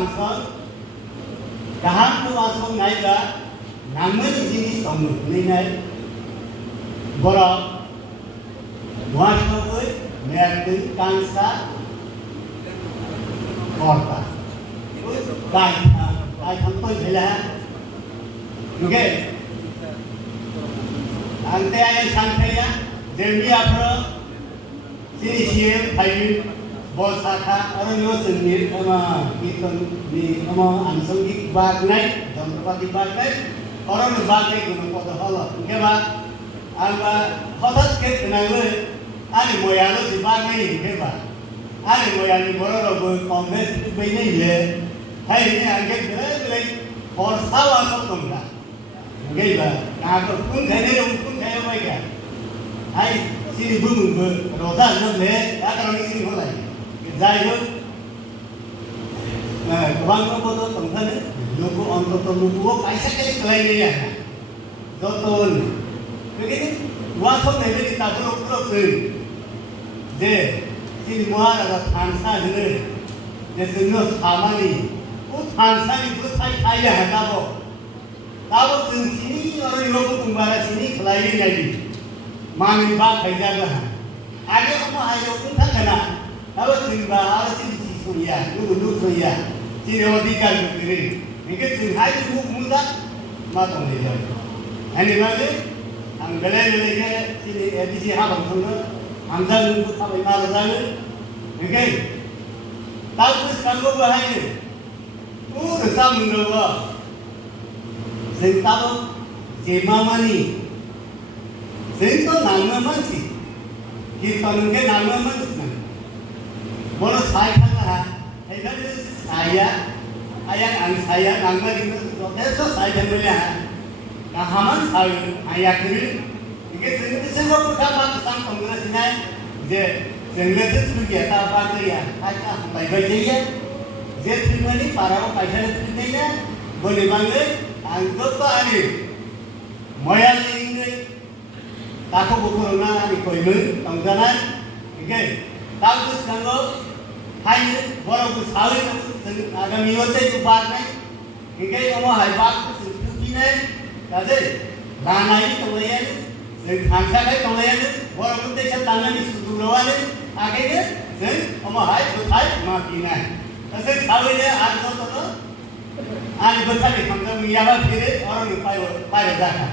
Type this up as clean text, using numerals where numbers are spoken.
फांसन गाहाम समाजाव नायब्ला नांगौनि जिनिस दङ नैनाय बर' मुवाफोरखौ मेरदों कांसा korta gai thangpoi phela oke ante ay sankhaya jermi apro sini siem phayu bosakha aranyo sengni ama kiton ni ama ansangik bagnai dhamrapati bagnai orang bagnai guno pada hala oke ba amba hotat ke kenangwe ani moyalo si bagnai oke ba Ani moyang ni boro robo kongres itu begini le, hai ini angkat berai horsawa sotong lah, okay ba? Aku pun kaya ni pun kaya mereka, hai sini bumbu rosa nak le, aku orang sini boleh, jai tu, kawan kau tu tentang ni, lugu untuk lugu, kaisa kali kelai ni ya, jotun, begini, wasok ni ni tak perlu je. Sini muara ada Thansani ni, jadi nus Thansani, Thansani Bwthai kaya hatapo, tapo sini orang Logi kumbara sini kelai lagi, Manwi kaya jaga, ada apa ayo pun tak kena, tapo sini bahasa sini suria, dulu suria, sini orang kan berdiri, mungkin sini hai tu muda, matang dia, ini mana, anggaran mereka sini edisi Haphangno. Angzal untuk apa ibarat lagi, oke? Tapi sekarang bahaya, resam mendoa, sentalo jemamani, sento nama masih, kita mungkin nama masih, bolos saya kan, saya, ayah ang saya nama itu, so saya jembelah, kahaman saya ayah kiri. Jadi semua perkara tentang kongres ini, jadi itu juga apa ya? Ada baik-baik saja. Jadi ini para paisa itu ni boleh bangga, angkut tu ani, moyang ini, takut bukan orang ni koimu, tangganan, okay? Takut sekarang, hai orang tu sahih, agak miwate tu bagai, okay? Orang hai bagai tu seperti ni, jadi dana itu boleh. Angsa kai tolong orang pun tidak tangan di situ lawan akhirnya, orang hai Bwthai maafkan. Tapi kalau dia ada tu, ada Bwthai di kampung Myanmar kiri orang lupa pada zakat.